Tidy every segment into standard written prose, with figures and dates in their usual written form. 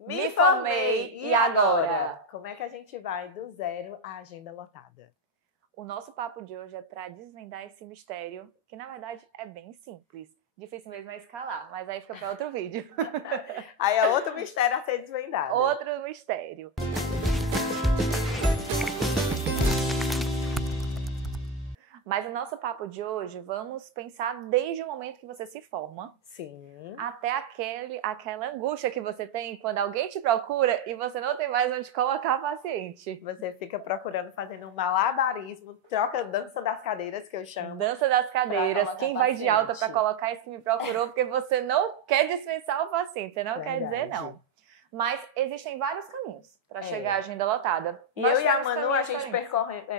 Me formei, e agora? Como é que a gente vai do zero à agenda lotada? O nosso papo de hoje é para desvendar esse mistério, que na verdade é bem simples. Difícil mesmo é escalar, mas aí fica para outro vídeo. Aí é outro mistério a ser desvendado. Outro mistério. Mas no nosso papo de hoje, vamos pensar desde o momento que você se forma. Sim. Até aquela angústia que você tem quando alguém te procura e você não tem mais onde colocar o paciente. Você fica procurando, fazendo um malabarismo, troca dança das cadeiras, que eu chamo. Dança das cadeiras. Quem vai de alta para colocar isso que me procurou, porque você não quer dispensar o paciente, você não quer dizer não. Mas existem vários caminhos para chegar à agenda lotada. E eu e a Manu, a gente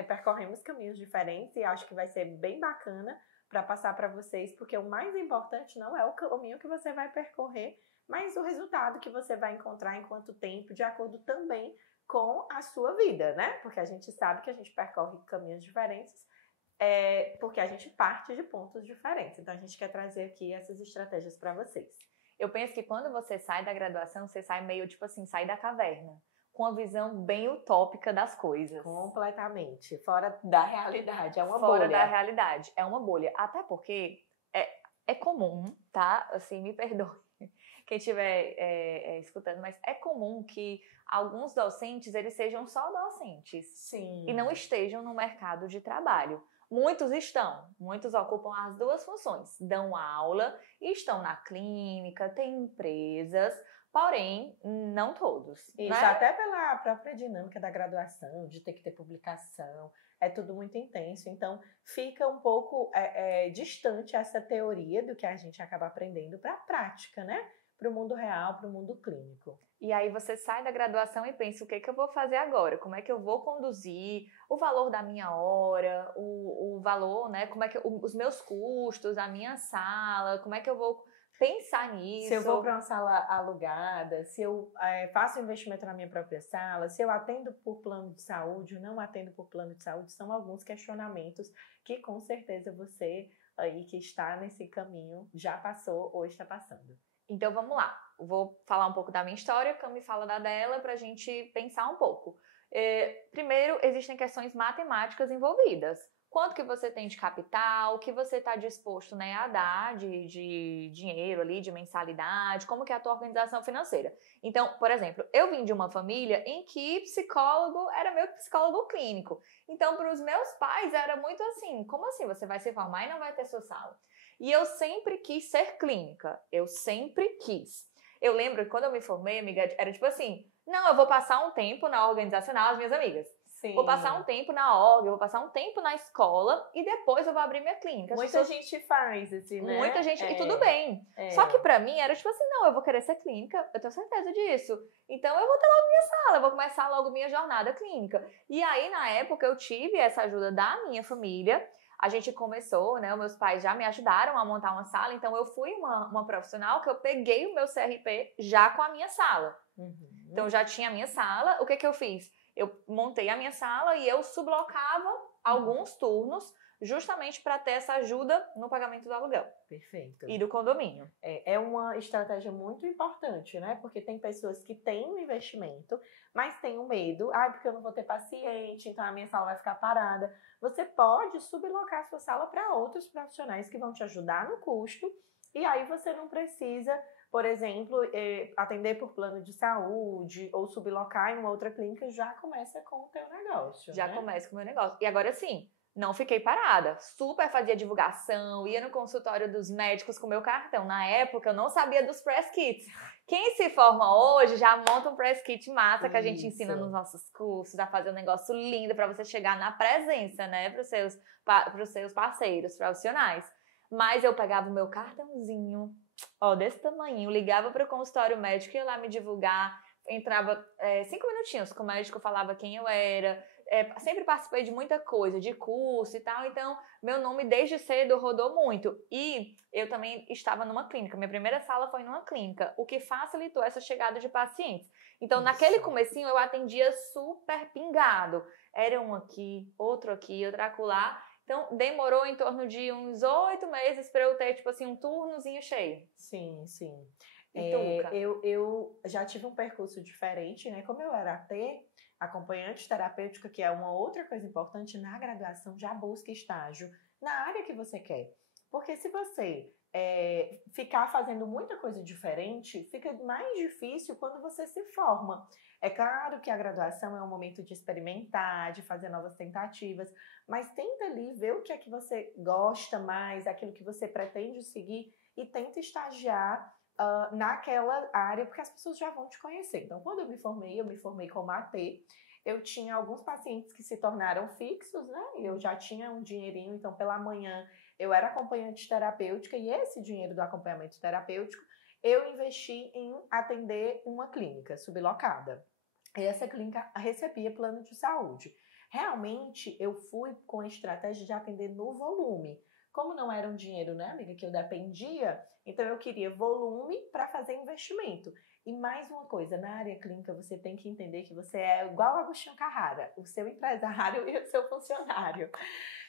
percorremos caminhos diferentes e acho que vai ser bem bacana para passar para vocês, porque o mais importante não é o caminho que você vai percorrer, mas o resultado que você vai encontrar em quanto tempo, de acordo também com a sua vida, né? Porque a gente sabe que a gente percorre caminhos diferentes, porque a gente parte de pontos diferentes. Então a gente quer trazer aqui essas estratégias para vocês. Eu penso que quando você sai da graduação, você sai meio, tipo assim, sai da caverna, com a visão bem utópica das coisas. Completamente. Fora da realidade, é uma bolha. Fora da realidade, é uma bolha. Até porque é comum, tá? Assim, me perdoe quem estiver escutando, mas é comum que alguns docentes, eles sejam só docentes. Sim. E não estejam no mercado de trabalho. Muitos estão, muitos ocupam as duas funções, dão aula e estão na clínica, têm empresas, porém, não todos. Isso, né? Até pela própria dinâmica da graduação, de ter que ter publicação, é tudo muito intenso, então fica um pouco distante essa teoria do que a gente acaba aprendendo para a prática, né? Para o mundo real, para o mundo clínico. E aí você sai da graduação e pensa, o que eu vou fazer agora? Como é que eu vou conduzir o valor da minha hora, o valor, né? Como é que os meus custos, a minha sala, como é que eu vou pensar nisso? Se eu vou para uma sala alugada, se eu faço investimento na minha própria sala, se eu atendo por plano de saúde ou não atendo por plano de saúde, são alguns questionamentos que com certeza você aí que está nesse caminho já passou ou está passando. Então vamos lá, vou falar um pouco da minha história, a Cami fala da dela para a gente pensar um pouco. Primeiro, existem questões matemáticas envolvidas. Quanto que você tem de capital, o que você está disposto, né, a dar de dinheiro ali, de mensalidade, como que é a tua organização financeira. Então, por exemplo, eu vim de uma família em que psicólogo era meu psicólogo clínico. Então, para os meus pais era muito assim, como assim você vai se formar e não vai ter sua sala? E eu sempre quis ser clínica, eu sempre quis. Eu lembro que quando eu me formei, amiga, era tipo assim, não, eu vou passar um tempo na organizacional, as minhas amigas. Sim. Vou passar um tempo na org, eu vou passar um tempo na escola e depois eu vou abrir minha clínica. Muita gente faz assim, né? Muita gente, e tudo bem. Só que pra mim era tipo assim, não, eu vou querer ser clínica, eu tenho certeza disso. Então eu vou ter logo minha sala, eu vou começar logo minha jornada clínica. E aí, na época, eu tive essa ajuda da minha família. A gente começou, né, os meus pais já me ajudaram a montar uma sala, então eu fui uma profissional que eu peguei o meu CRP já com a minha sala. Uhum. Então eu já tinha a minha sala, o que eu fiz? Eu montei a minha sala e eu sublocava alguns turnos justamente para ter essa ajuda no pagamento do aluguel. Perfeito. E do condomínio. É uma estratégia muito importante, né? Porque tem pessoas que têm um investimento, mas têm um medo. Porque eu não vou ter paciente, então a minha sala vai ficar parada. Você pode sublocar a sua sala para outros profissionais que vão te ajudar no custo. E aí você não precisa, por exemplo, atender por plano de saúde ou sublocar em uma outra clínica, já começa com o teu negócio. Já né? começa com o meu negócio. E agora sim, não fiquei parada. Super fazia divulgação, ia no consultório dos médicos com meu cartão. Na época, eu não sabia dos press kits. Quem se forma hoje já monta um press kit massa que a gente ensina nos nossos cursos a fazer um negócio lindo para você chegar na presença, né, para os seus parceiros profissionais. Mas eu pegava o meu cartãozinho, desse tamanho, ligava para o consultório médico, ia lá me divulgar, entrava 5 minutinhos com o médico, falava quem eu era, sempre participei de muita coisa, de curso e tal, então meu nome desde cedo rodou muito. E eu também estava numa clínica, minha primeira sala foi numa clínica, o que facilitou essa chegada de pacientes. Então, naquele comecinho, eu atendia super pingado. Era um aqui, outro acolá. Então, demorou em torno de uns 8 meses para eu ter, tipo assim, um turnozinho cheio. Sim, sim. Eu já tive um percurso diferente, né? Como eu era AT, acompanhante terapêutica, que é uma outra coisa importante, na graduação já busca estágio na área que você quer. Porque se você ficar fazendo muita coisa diferente, fica mais difícil quando você se forma. É claro que a graduação é um momento de experimentar, de fazer novas tentativas, mas tenta ali ver o que é que você gosta mais, aquilo que você pretende seguir e tenta estagiar naquela área, porque as pessoas já vão te conhecer. Então, quando eu me formei como AT, eu tinha alguns pacientes que se tornaram fixos, né? Eu já tinha um dinheirinho, então pela manhã eu era acompanhante terapêutica e esse dinheiro do acompanhamento terapêutico eu investi em atender uma clínica sublocada. E essa clínica recebia plano de saúde. Realmente eu fui com a estratégia de atender no volume. Como não era um dinheiro, né, amiga, que eu dependia, então eu queria volume para fazer investimento. E mais uma coisa, na área clínica você tem que entender que você é igual a Agostinho Carrara, o seu empresário e o seu funcionário.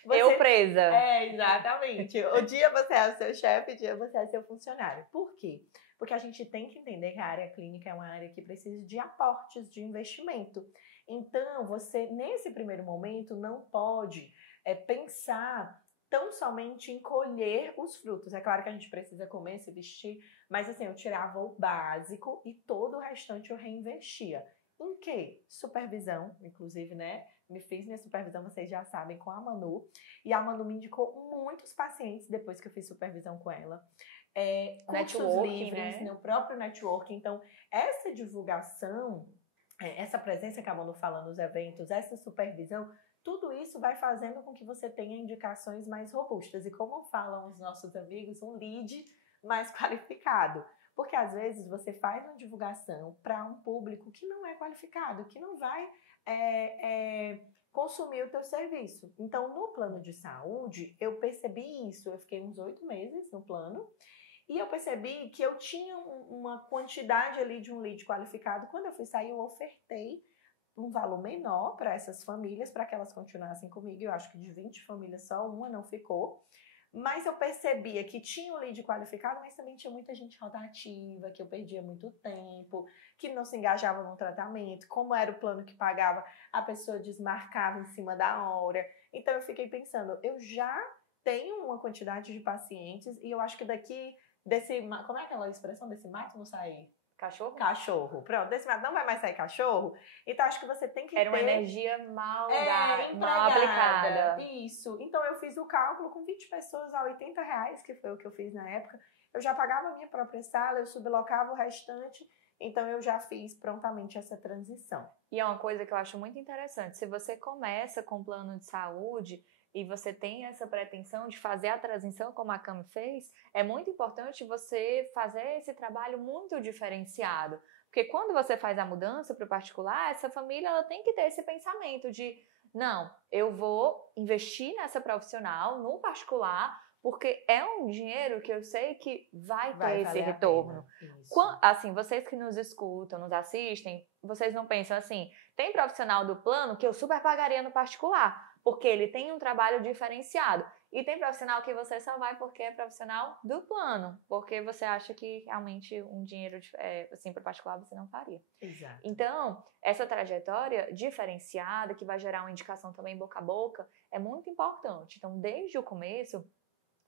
Eu presa. Exatamente. O dia você é o seu chefe, o dia você é seu funcionário. Por quê? Porque a gente tem que entender que a área clínica é uma área que precisa de aportes de investimento. Então, você, nesse primeiro momento, não pode pensar tão somente em colher os frutos. É claro que a gente precisa comer, se vestir, mas assim, eu tirava o básico e todo o restante eu reinvestia. Em quê? Supervisão, inclusive, né? Me fiz minha supervisão, vocês já sabem, com a Manu. E a Manu me indicou muitos pacientes depois que eu fiz supervisão com ela. Cursos livres, né? No próprio networking. Então, essa divulgação, essa presença que a Manu fala nos eventos, essa supervisão, tudo isso vai fazendo com que você tenha indicações mais robustas. E como falam os nossos amigos, um lead mais qualificado. Porque às vezes você faz uma divulgação para um público que não é qualificado, que não vai consumir o teu serviço. Então, no plano de saúde, eu percebi isso. Eu fiquei uns 8 meses no plano e eu percebi que eu tinha uma quantidade ali de um lead qualificado. Quando eu fui sair, eu ofertei um valor menor para essas famílias, para que elas continuassem comigo. Eu acho que de 20 famílias só uma não ficou. Mas eu percebia que tinha um lead qualificado, mas também tinha muita gente rotativa, que eu perdia muito tempo, que não se engajava no tratamento. Como era o plano que pagava, a pessoa desmarcava em cima da hora. Então eu fiquei pensando, eu já tenho uma quantidade de pacientes e eu acho que daqui como é aquela expressão, desse mato não sai... Cachorro? Cachorro. Pronto, desse mato não vai mais sair cachorro. Então, acho que você tem que Era uma energia mal aplicada. Isso. Então, eu fiz o cálculo com 20 pessoas a R$80, que foi o que eu fiz na época. Eu já pagava a minha própria sala, eu sublocava o restante. Então, eu já fiz prontamente essa transição. E é uma coisa que eu acho muito interessante. Se você começa com um plano de saúde e você tem essa pretensão de fazer a transição como a Cami fez, é muito importante você fazer esse trabalho muito diferenciado. Porque quando você faz a mudança para o particular, essa família ela tem que ter esse pensamento de não, eu vou investir nessa profissional, no particular, porque é um dinheiro que eu sei que vai ter esse retorno. Assim, vocês que nos escutam, nos assistem, vocês não pensam assim, tem profissional do plano que eu super pagaria no particular, porque ele tem um trabalho diferenciado. E tem profissional que você só vai porque é profissional do plano, porque você acha que realmente um dinheiro assim, para particular você não faria. Exato. Então, essa trajetória diferenciada, que vai gerar uma indicação também boca a boca, é muito importante. Então, desde o começo,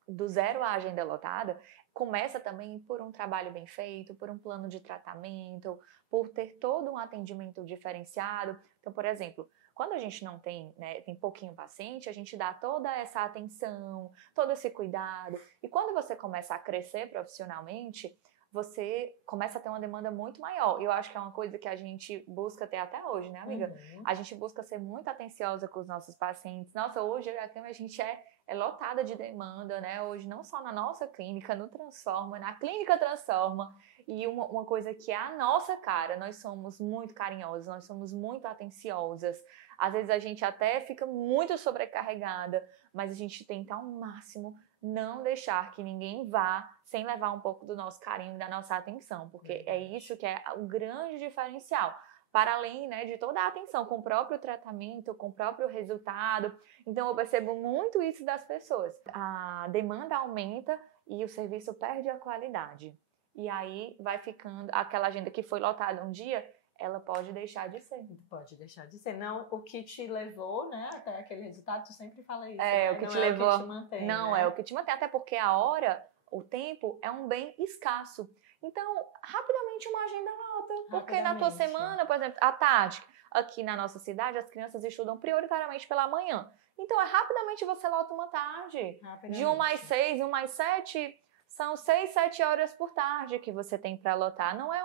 do zero à agenda lotada, começa também por um trabalho bem feito, por um plano de tratamento, por ter todo um atendimento diferenciado. Então, por exemplo, quando a gente não tem, né, tem pouquinho paciente, a gente dá toda essa atenção, todo esse cuidado. E quando você começa a crescer profissionalmente, você começa a ter uma demanda muito maior. E eu acho que é uma coisa que a gente busca ter até hoje, né, amiga? Uhum. A gente busca ser muito atenciosa com os nossos pacientes. Nossa, hoje a gente é lotada de demanda, né? Hoje não só na nossa clínica, no Transforma, na Clínica Transforma. E uma coisa que é a nossa cara, nós somos muito carinhosas, nós somos muito atenciosas. Às vezes a gente até fica muito sobrecarregada, mas a gente tenta ao máximo não deixar que ninguém vá sem levar um pouco do nosso carinho e da nossa atenção, porque é isso que é o grande diferencial. Para além, né, de toda a atenção com o próprio tratamento, com o próprio resultado. Então, eu percebo muito isso das pessoas. A demanda aumenta e o serviço perde a qualidade. e aí vai ficando, aquela agenda que foi lotada um dia, ela pode deixar de ser. Pode deixar de ser. Não, o que te levou, né, até aquele resultado, tu sempre fala isso. O que te levou. É o que te mantém, não, né? é o que te mantém, até porque a hora, o tempo, é um bem escasso. Então, rapidamente uma agenda lota. Porque na tua semana, por exemplo, à tarde, aqui na nossa cidade, as crianças estudam prioritariamente pela manhã. Então, rapidamente você lota uma tarde. De 1 às 6, 1 às 7, são 6, 7 horas por tarde que você tem para lotar. Não é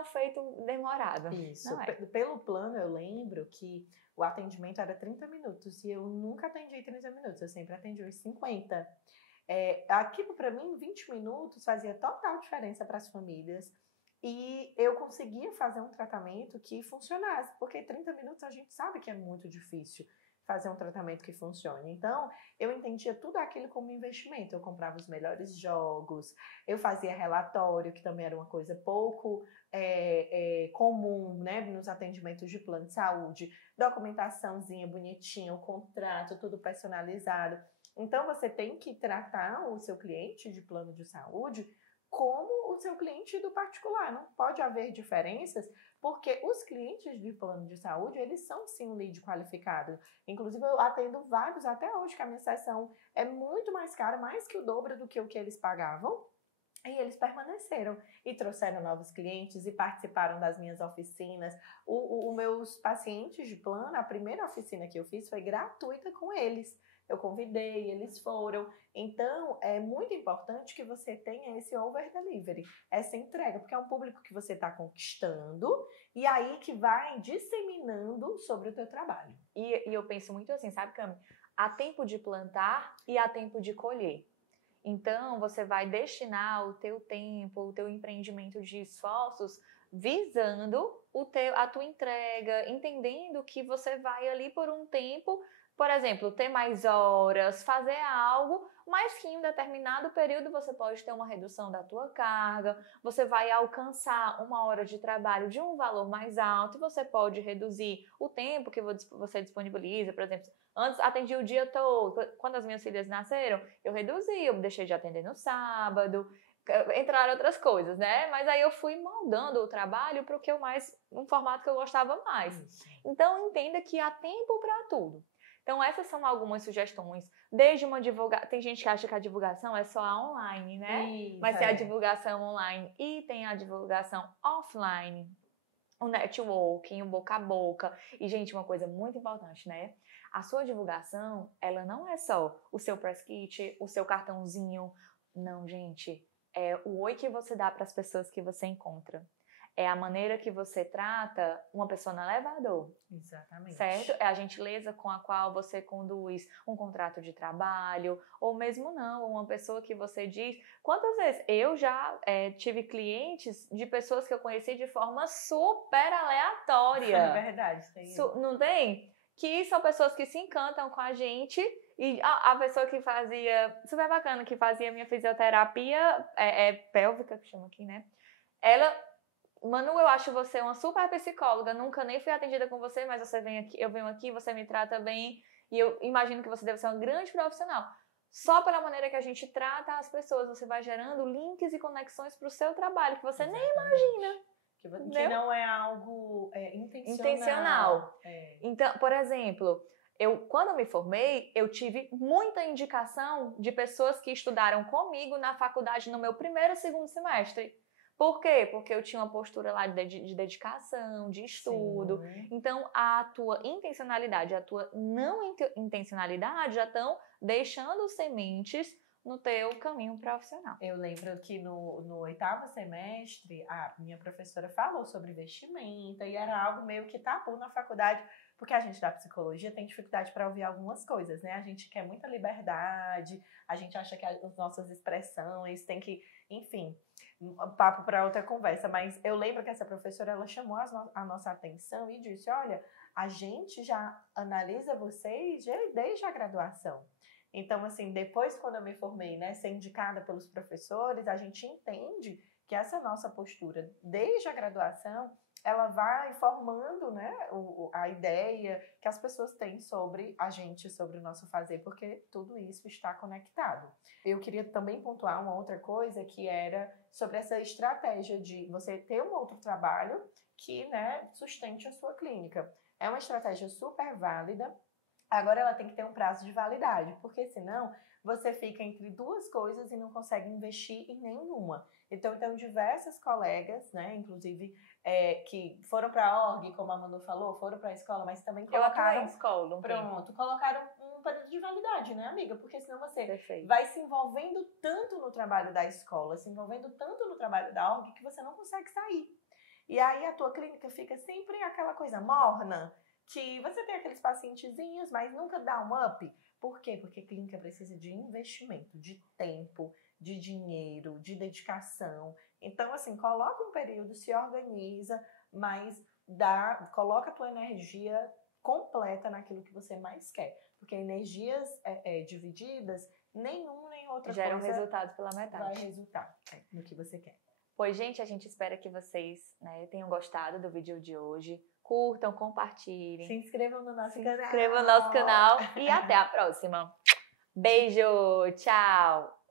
um feito demorado. Isso. Pelo plano, eu lembro que o atendimento era 30 minutos e eu nunca atendi 30 minutos, eu sempre atendi os 50. Aquilo para mim, 20 minutos fazia total diferença para as famílias e eu conseguia fazer um tratamento que funcionasse, porque 30 minutos a gente sabe que é muito difícil fazer um tratamento que funcione. Então, eu entendia tudo aquilo como investimento. Eu comprava os melhores jogos, eu fazia relatório, que também era uma coisa pouco comum, né, nos atendimentos de plano de saúde, documentaçãozinha bonitinha, o contrato, tudo personalizado. Então, você tem que tratar o seu cliente de plano de saúde como o seu cliente do particular. Não pode haver diferenças, porque os clientes de plano de saúde, eles são sim um lead qualificado. Inclusive, eu atendo vários até hoje, que a minha sessão é muito mais cara, mais que o dobro do que o que eles pagavam. E eles permaneceram e trouxeram novos clientes e participaram das minhas oficinas. Os meus pacientes de plano, a primeira oficina que eu fiz foi gratuita com eles. Eu convidei, eles foram. Então, é muito importante que você tenha esse over delivery, essa entrega, porque é um público que você está conquistando e aí que vai disseminando sobre o teu trabalho. E eu penso muito assim, sabe, Cami? Há tempo de plantar e há tempo de colher. Então, você vai destinar o teu tempo, o teu empreendimento de esforços visando a tua entrega, entendendo que você vai ali por um tempo, por exemplo, ter mais horas, fazer algo, mas que em um determinado período você pode ter uma redução da tua carga, você vai alcançar uma hora de trabalho de um valor mais alto e você pode reduzir o tempo que você disponibiliza, por exemplo. Antes atendi o dia todo. Quando as minhas filhas nasceram, eu reduzi, eu deixei de atender no sábado, entraram outras coisas, né? Mas aí eu fui moldando o trabalho para um formato que eu gostava mais. Então entenda que há tempo para tudo. Então essas são algumas sugestões. Desde uma divulgação, tem gente que acha que a divulgação é só a online, né? Mas tem a divulgação online e tem a divulgação offline, o networking, o boca a boca. E gente, uma coisa muito importante, né? A sua divulgação, ela não é só o seu press kit, o seu cartãozinho. Não, gente. É o oi que você dá para as pessoas que você encontra. É a maneira que você trata uma pessoa no elevador. Exatamente. Certo? É a gentileza com a qual você conduz um contrato de trabalho, ou mesmo não, uma pessoa que você diz... Quantas vezes eu já tive clientes de pessoas que eu conheci de forma super aleatória. É verdade, tem isso. Não tem? Que são pessoas que se encantam com a gente. E a pessoa que fazia, super bacana, que fazia minha fisioterapia pélvica, que chama aqui, né? Ela, Manu, eu acho você uma super psicóloga, nunca nem fui atendida com você, mas você vem aqui, eu venho aqui, você me trata bem, e eu imagino que você deve ser uma grande profissional. Só pela maneira que a gente trata as pessoas, você vai gerando links e conexões para o seu trabalho, que você nem imagina. Que não é algo intencional. Então, por exemplo, quando eu me formei, eu tive muita indicação de pessoas que estudaram comigo na faculdade no meu primeiro e segundo semestre. Por quê? Porque eu tinha uma postura lá de dedicação, de estudo. Sim. Então, a tua intencionalidade, a tua não intencionalidade já estão deixando sementes no teu caminho profissional. Eu lembro que no 8º semestre, a minha professora falou sobre vestimenta e era algo meio que tabu na faculdade, porque a gente da psicologia tem dificuldade para ouvir algumas coisas, né? A gente quer muita liberdade, a gente acha que as nossas expressões tem que, enfim, papo para outra conversa, mas eu lembro que essa professora, ela chamou a nossa atenção e disse, olha, a gente já analisa vocês desde a graduação. Então, assim, depois quando eu me formei, né, ser indicada pelos professores, a gente entende que essa nossa postura, desde a graduação, ela vai formando, né, a ideia que as pessoas têm sobre a gente, sobre o nosso fazer, porque tudo isso está conectado. Eu queria também pontuar uma outra coisa, que era sobre essa estratégia de você ter um outro trabalho que, né, sustente a sua clínica. É uma estratégia super válida. Agora ela tem que ter um prazo de validade, porque senão você fica entre duas coisas e não consegue investir em nenhuma. Então, diversas colegas, né, inclusive, que foram para a org, como a Manu falou, foram para a escola, mas também colocaram... Eu atuei em escola colocaram um período de validade, né, amiga? Porque senão você Perfeito. vai se envolvendo tanto no trabalho da escola, se envolvendo tanto no trabalho da org, que você não consegue sair. E aí a tua clínica fica sempre aquela coisa morna, que você tem aqueles pacientezinhos, mas nunca dá um up. Por quê? Porque a clínica precisa de investimento, de tempo, de dinheiro, de dedicação. Então, assim, coloca um período, se organiza, mas coloca a tua energia completa naquilo que você mais quer. Porque energias divididas, nenhuma nem outra geram coisa resultados pela metade. vai resultar no que você quer. Pois, gente, a gente espera que vocês, né, tenham gostado do vídeo de hoje. Curtam, compartilhem. Se inscrevam no nosso canal. Se inscrevam no nosso canal e até a próxima. Beijo, tchau!